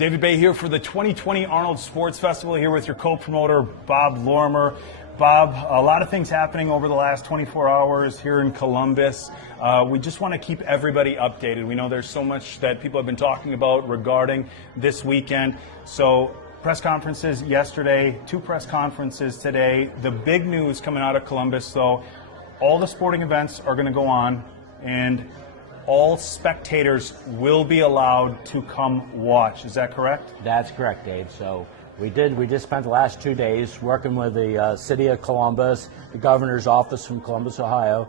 David Bay here for the 2020 Arnold Sports Festival, here with your co-promoter, Bob Lorimer. Bob, a lot of things happening over the last 24 hours here in Columbus. We just want to keep everybody updated. We know there's so much that people have been talking about regarding this weekend. So, press conferences yesterday, 2 press conferences today. The big news coming out of Columbus, though, all the sporting events are going to go on, and all spectators will be allowed to come watch. Is that correct? That's correct, Dave. So we just spent the last 2 days working with the city of Columbus, the governor's office from Columbus, Ohio,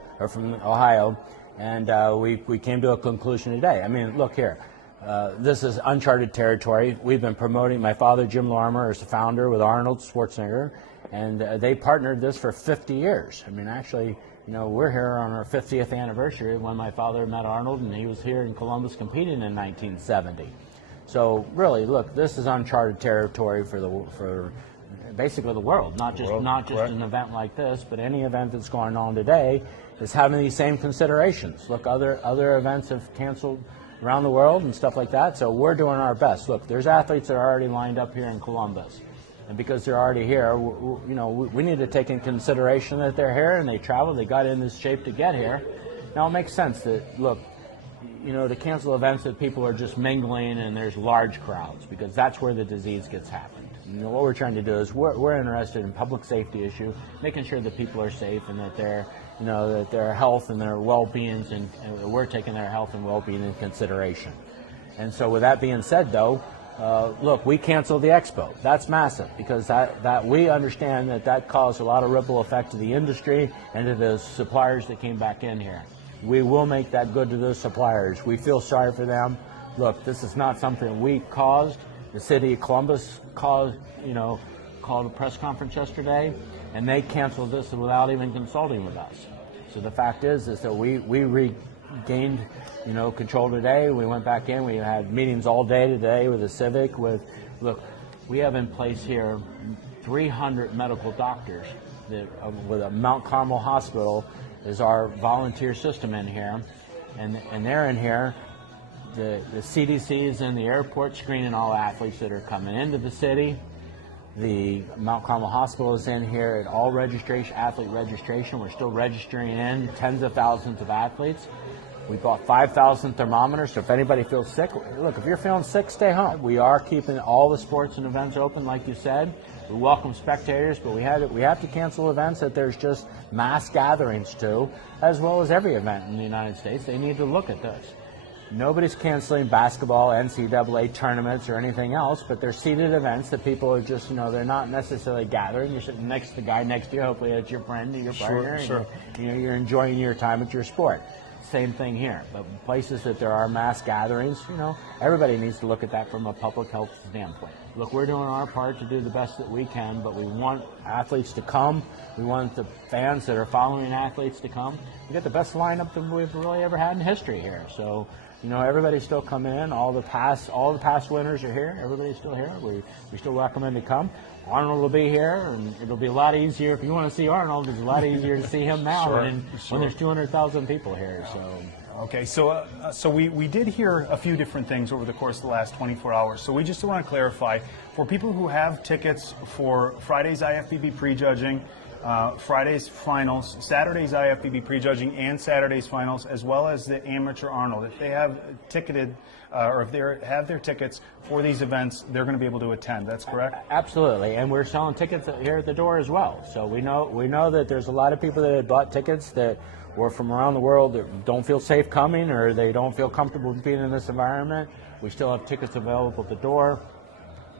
and we came to a conclusion today. I mean, look here. This is uncharted territory. We've been promoting. My father, Jim Lorimer, is the founder with Arnold Sports Festival, and they partnered this for 50 years. I mean, actually, you know, we're here on our 50th anniversary when my father met Arnold, and he was here in Columbus competing in 1970. So really, look, this is uncharted territory for basically the world, not just an event like this, but any event that's going on today is having these same considerations. Look, other events have canceled around the world and stuff like that, so we're doing our best. Look, there's athletes that are already lined up here in Columbus. And because they're already here, we need to take in consideration that they're here and they traveled, they got in this shape to get here. Now, it makes sense that, look, you know, to cancel events that people are just mingling and there's large crowds, because that's where the disease gets happened. You know, what we're trying to do is we're interested in public safety issue, making sure that people are safe and that their health and their well-being, and we're taking their health and well-being in consideration. And so with that being said, though, look, we canceled the expo. That's massive, because that we understand that caused a lot of ripple effect to the industry and to the suppliers that came back in here. We will make that good to those suppliers. We feel sorry for them. Look, this is not something we caused. The city of Columbus called a press conference yesterday, and they canceled this without even consulting with us. So the fact is that we regained control today. We went back in. We had meetings all day today with the Civic. Look, we have in place here 300 medical doctors with a Mount Carmel Hospital is our volunteer system in here, and they're in here. The CDC is in the airport screening all athletes that are coming into the city. The Mount Carmel Hospital is in here at all athlete registration. We're still registering in tens of thousands of athletes. We bought 5,000 thermometers, so if anybody feels sick, look, if you're feeling sick, stay home. We are keeping all the sports and events open, like you said. We welcome spectators, but we have to cancel events that there's just mass gatherings to, as well as every event in the United States. They need to look at this. Nobody's canceling basketball, NCAA tournaments, or anything else, but they're seated events that people are just, they're not necessarily gathering. You're sitting next to the guy next to you, hopefully it's your friend or your partner, sure. And you're enjoying your time at your sport. Same thing here, but places that there are mass gatherings, everybody needs to look at that from a public health standpoint. Look, we're doing our part to do the best that we can, but we want athletes to come. We want the fans that are following athletes to come. We got the best lineup that we've really ever had in history here. So, everybody's still coming in. All the past winners are here. Everybody's still here. We still welcome them to come. Arnold will be here, and it'll be a lot easier. If you want to see Arnold, it's a lot easier to see him now when there's 200,000 people here. So. Okay, so we did hear a few different things over the course of the last 24 hours. So we just want to clarify, for people who have tickets for Friday's IFBB prejudging, Friday's finals, Saturday's IFBB prejudging, and Saturday's finals, as well as the amateur Arnold, if they have ticketed or if they have their tickets for these events, they're going to be able to attend. That's correct? Absolutely, and we're selling tickets here at the door as well. So we know that there's a lot of people that have bought tickets that were from around the world that don't feel safe coming, or they don't feel comfortable being in this environment. We still have tickets available at the door.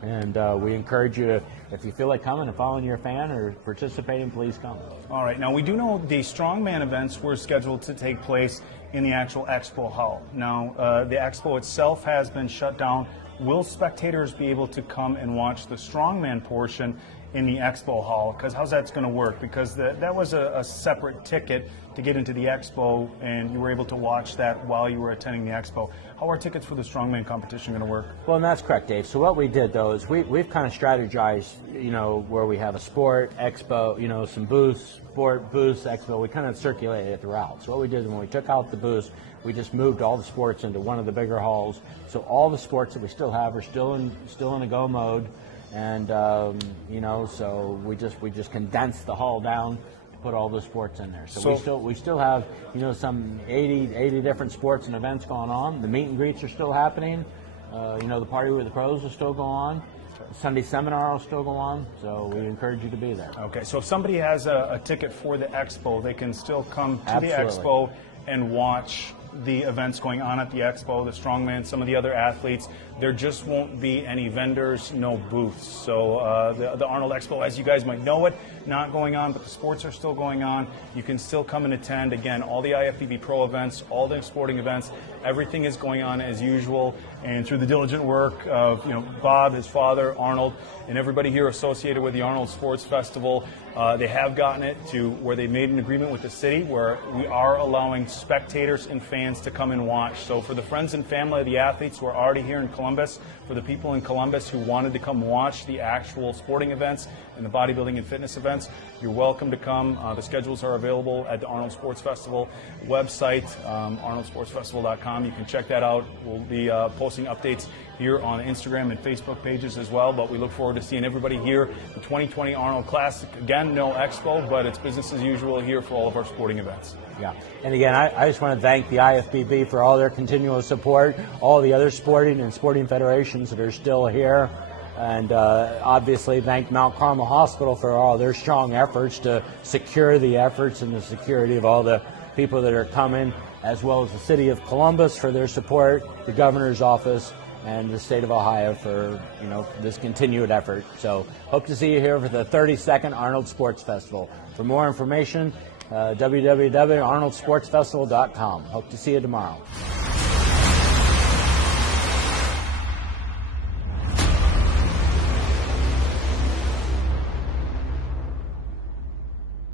And we encourage you to, if you feel like coming and following your fan or participating, please come. All right. Now, we do know the strongman events were scheduled to take place in the actual expo hall. Now, the expo itself has been shut down. Will spectators be able to come and watch the strongman portion in the expo hall. Because how's that's going to work? Because that was a separate ticket to get into the expo, and you were able to watch that while you were attending the expo. How are tickets for the strongman competition going to work? Well, and that's correct, Dave. So what we did, though, is we've kind of strategized, where we have a sport, expo, some booths, sport, booths, expo. We kind of circulated it throughout. So what we did when we took out the booths, we just moved all the sports into one of the bigger halls. So all the sports that we still have are still in a go mode. And, so we just condensed the hall down, put all the sports in there. So we still have, some 80 different sports and events going on. The meet and greets are still happening. The party with the pros will still go on. The Sunday seminar will still go on. So we encourage you to be there. Okay, so if somebody has a ticket for the expo, they can still come to Absolutely. the expo and watch the events going on at the expo, the strongman, some of the other athletes. There just won't be any vendors, no booths. So the Arnold Expo, as you guys might know it, not going on, but the sports are still going on. You can still come and attend. Again, all the IFBB Pro events, all the sporting events, everything is going on as usual. And through the diligent work of Bob, his father, Arnold, and everybody here associated with the Arnold Sports Festival, they have gotten it to where they made an agreement with the city where we are allowing spectators and fans to come and watch. So for the friends and family of the athletes who are already here in Columbus, for the people in Columbus who wanted to come watch the actual sporting events and the bodybuilding and fitness events, you're welcome to come. The schedules are available at the Arnold Sports Festival website, arnoldsportsfestival.com. You can check that out. We'll be posting updates here on Instagram and Facebook pages as well, but we look forward to seeing everybody here. The 2020 Arnold Classic, again, no expo, but it's business as usual here for all of our sporting events. Yeah, and again, I just want to thank the IFBB for all their continual support, all the other sporting and sporting federations that are still here, and obviously thank Mount Carmel Hospital for all their strong efforts to secure the efforts and the security of all the people that are coming, as well as the City of Columbus for their support, the Governor's Office, and the state of Ohio for this continued effort. So hope to see you here for the 32nd Arnold Sports Festival. For more information, www.arnoldsportsfestival.com. Hope to see you tomorrow.